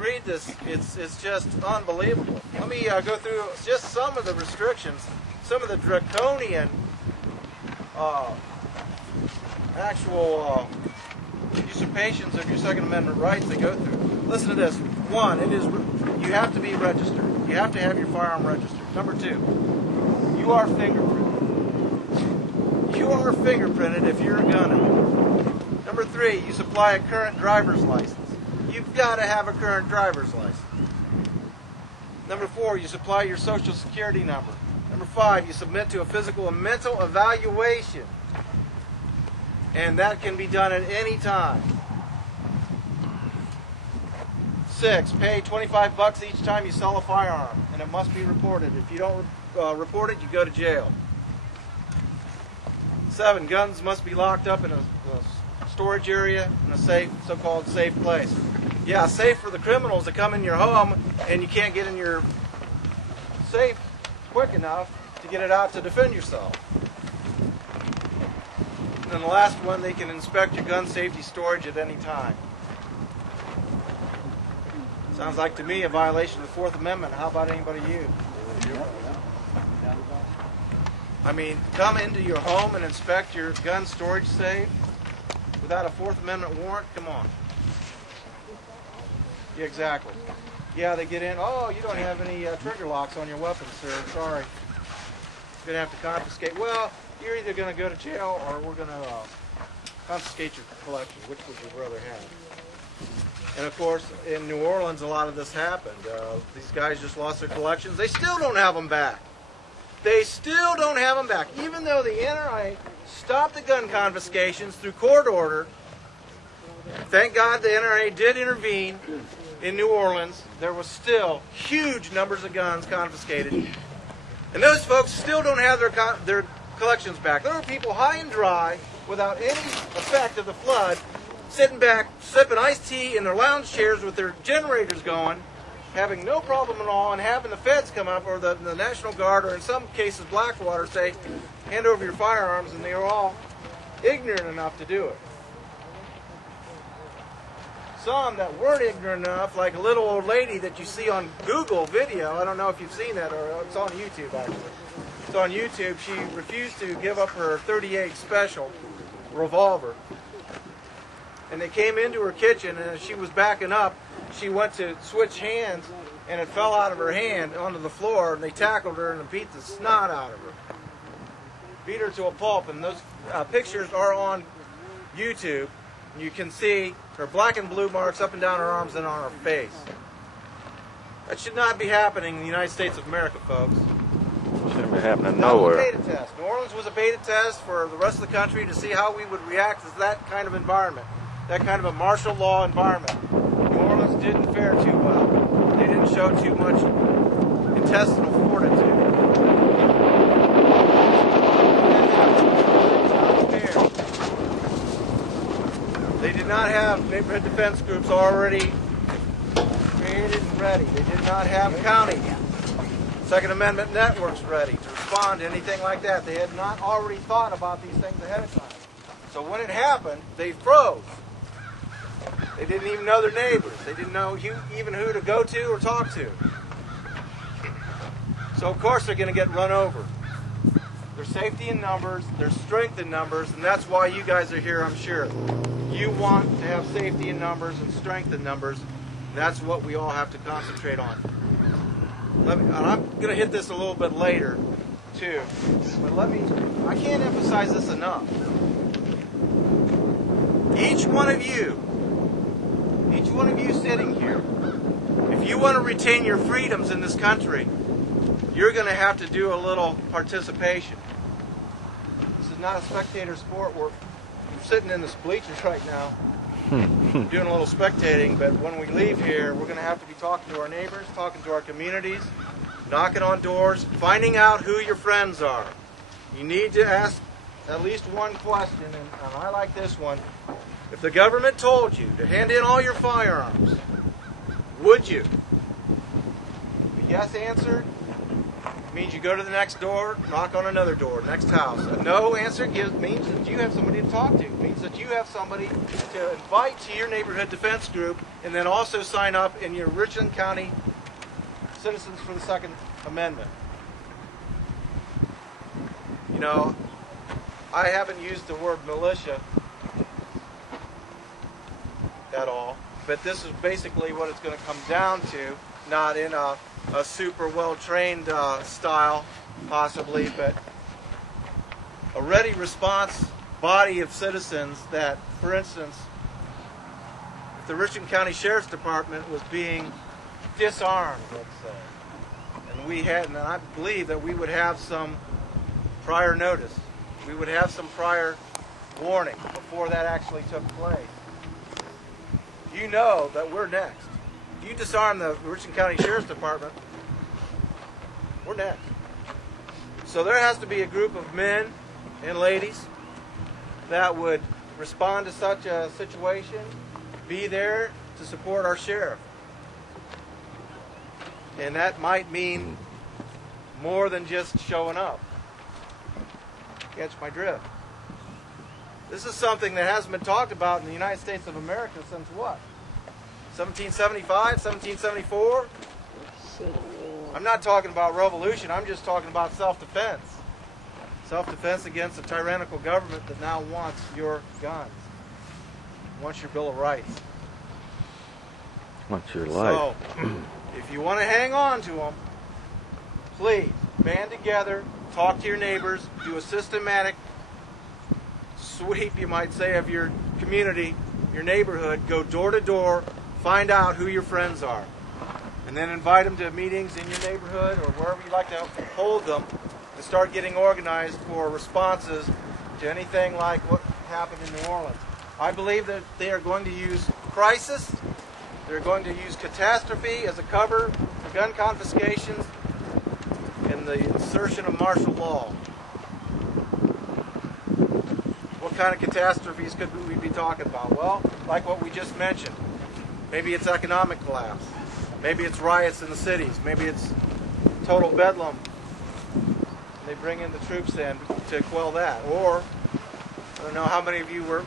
read this, it's just unbelievable. Let me go through just some of the restrictions, some of the draconian actual usurpations of your Second Amendment rights they go through. Listen to this. One, you have to be registered. You have to have your firearm registered. Number two, you are fingerprinted. You are fingerprinted if you're a gun owner. Number three, you supply a current driver's license. You've got to have a current driver's license. Number four, you supply your social security number. Number five, you submit to a physical and mental evaluation. And that can be done at any time. 6, pay $25 each time you sell a firearm, and it must be reported. If you don't report it, you go to jail. 7, guns must be locked up in a storage area in a safe, so-called safe place. Yeah, safe for the criminals to come in your home, and you can't get in your safe quick enough to get it out to defend yourself. And the last one, they can inspect your gun safety storage at any time. Sounds like to me a violation of the Fourth Amendment. How about anybody you? I mean, come into your home and inspect your gun storage safe without a Fourth Amendment warrant? Come on. Yeah, exactly. Yeah, they get in. Oh, you don't have any trigger locks on your weapon, sir. Sorry. You're going to have to confiscate. Well, you're either going to go to jail or we're going to confiscate your collection. Which would you rather have? And of course, in New Orleans, a lot of this happened. These guys just lost their collections. They still don't have them back. They still don't have them back. Even though the NRA stopped the gun confiscations through court order, thank God the NRA did intervene in New Orleans. There was still huge numbers of guns confiscated. And those folks still don't have their collections back. There were people high and dry, without any effect of the flood, sitting back, sipping iced tea in their lounge chairs with their generators going, having no problem at all, and having the feds come up, or the National Guard, or in some cases Blackwater, say, hand over your firearms, and they were all ignorant enough to do it. Some that weren't ignorant enough, like a little old lady that you see on Google video, I don't know if you've seen that, or it's on YouTube actually. It's on YouTube. She refused to give up her .38 Special revolver. And they came into her kitchen, and as she was backing up, she went to switch hands, and it fell out of her hand onto the floor, and they tackled her and beat the snot out of her. Beat her to a pulp, and those pictures are on YouTube. You can see her black and blue marks up and down her arms and on her face. That should not be happening in the United States of America, folks. Shouldn't be happening nowhere. That was a beta test. New Orleans was a beta test for the rest of the country to see how we would react to that kind of environment, that kind of a martial law environment. New Orleans didn't fare too well. They didn't show too much intestinal fortitude. They did not have neighborhood defense groups already created and ready. They did not have county Second Amendment networks ready to respond to anything like that. They had not already thought about these things ahead of time. So when it happened, they froze. They didn't even know their neighbors. They didn't know even who to go to or talk to. So of course they're going to get run over. There's safety in numbers, there's strength in numbers, and that's why you guys are here, I'm sure. You want to have safety in numbers and strength in numbers. That's what we all have to concentrate on. And I'm going to hit this a little bit later, too. But I can't emphasize this enough. Each one of you sitting here, if you want to retain your freedoms in this country, you're going to have to do a little participation. This is not a spectator sport. We're sitting in the bleachers right now, doing a little spectating, but when we leave here, we're going to have to be talking to our neighbors, talking to our communities, knocking on doors, finding out who your friends are. You need to ask at least one question, and I like this one. If the government told you to hand in all your firearms, would you? The yes answer, means you go to the next door, knock on another door, next house. A no answer means that you have somebody to talk to. It means that you have somebody to invite to your neighborhood defense group, and then also sign up in your Richland County Citizens for the Second Amendment. You know, I haven't used the word militia at all, but this is basically what it's going to come down to, not in a super well-trained style, possibly, but a ready response body of citizens that, for instance, if the Richland County Sheriff's Department was being disarmed, let's say, and I believe that we would have some prior notice, we would have some prior warning before that actually took place. You know that we're next. If you disarm the Richland County Sheriff's Department, we're next. So there has to be a group of men and ladies that would respond to such a situation, be there to support our sheriff. And that might mean more than just showing up. Catch my drift. This is something that hasn't been talked about in the United States of America since what? 1775, 1774? I'm not talking about revolution, I'm just talking about self-defense. Self-defense against a tyrannical government that now wants your guns, wants your Bill of Rights. What's your life? So, if you want to hang on to them, please band together, talk to your neighbors, do a systematic sweep, you might say, of your community, your neighborhood, go door to door, find out who your friends are, and then invite them to meetings in your neighborhood or wherever you like to hold them, and start getting organized for responses to anything like what happened in New Orleans. I believe that they are going to use crisis, they're going to use catastrophe as a cover for gun confiscations and the insertion of martial law. What kind of catastrophes could we be talking about? Well, like what we just mentioned. Maybe it's economic collapse. Maybe it's riots in the cities. Maybe it's total bedlam. They bring in the troops in to quell that. Or, I don't know how many of you were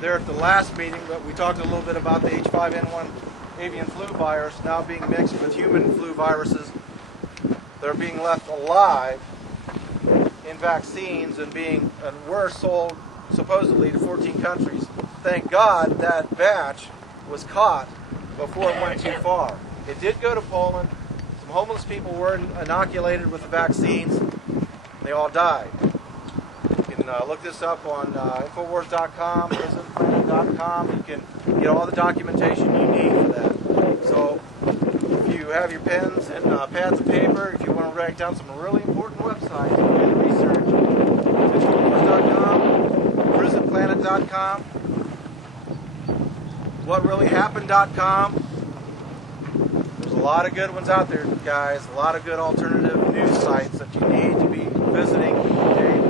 there at the last meeting, but we talked a little bit about the H5N1 avian flu virus now being mixed with human flu viruses that are being left alive in vaccines and were sold supposedly to 14 countries. Thank God that batch was caught before it went too far. It did go to Poland. Some homeless people were inoculated with the vaccines. They all died. You can look this up on Infowars.com, PrisonPlanet.com. You can get all the documentation you need for that. So if you have your pens and pads of paper, if you want to write down some really important websites, do the research. Infowars.com, PrisonPlanet.com, WhatReallyHappened.com. There's a lot of good ones out there, guys. A lot of good alternative news sites that you need to be visiting daily.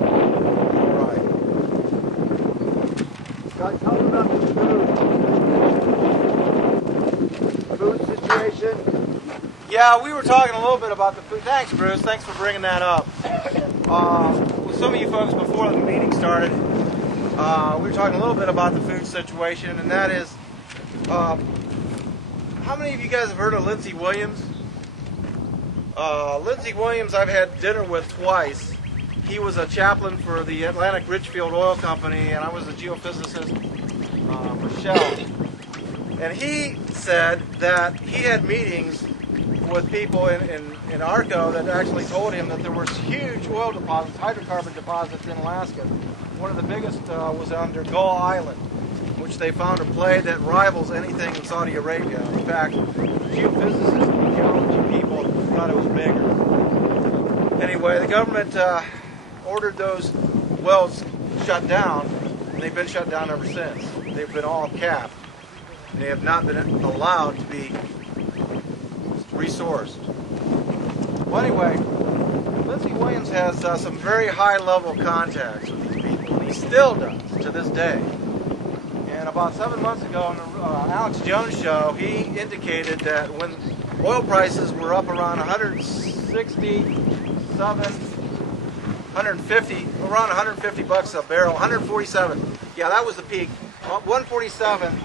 All right. Guys, tell them about the food situation. Yeah, we were talking a little bit about the food. Thanks, Bruce. Thanks for bringing that up. With some of you folks before the meeting started, we were talking a little bit about the food situation, and that is, how many of you guys have heard of Lindsey Williams? Lindsey Williams I've had dinner with twice. He was a chaplain for the Atlantic Richfield Oil Company, and I was a geophysicist for Shell. And he said that he had meetings with people in ARCO that actually told him that there were huge oil deposits, hydrocarbon deposits in Alaska. One of the biggest was under Gull Island, which they found a play that rivals anything in Saudi Arabia. In fact, geophysicists and geology people thought it was bigger. Anyway, the government ordered those wells shut down, and they've been shut down ever since. They've been all capped. They have not been allowed to be resourced. Well, anyway, Lindsey Williams has some very high-level contacts with these people, and he still does to this day. And about 7 months ago on the Alex Jones show, he indicated that when oil prices were up around 150, around 150 bucks a barrel, 147. Yeah, that was the peak. 147.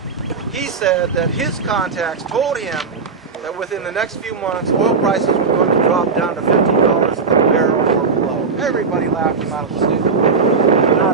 He said that his contacts told him that within the next few months, oil prices were going to drop down to $50 a barrel or below. Everybody laughed him out of the studio.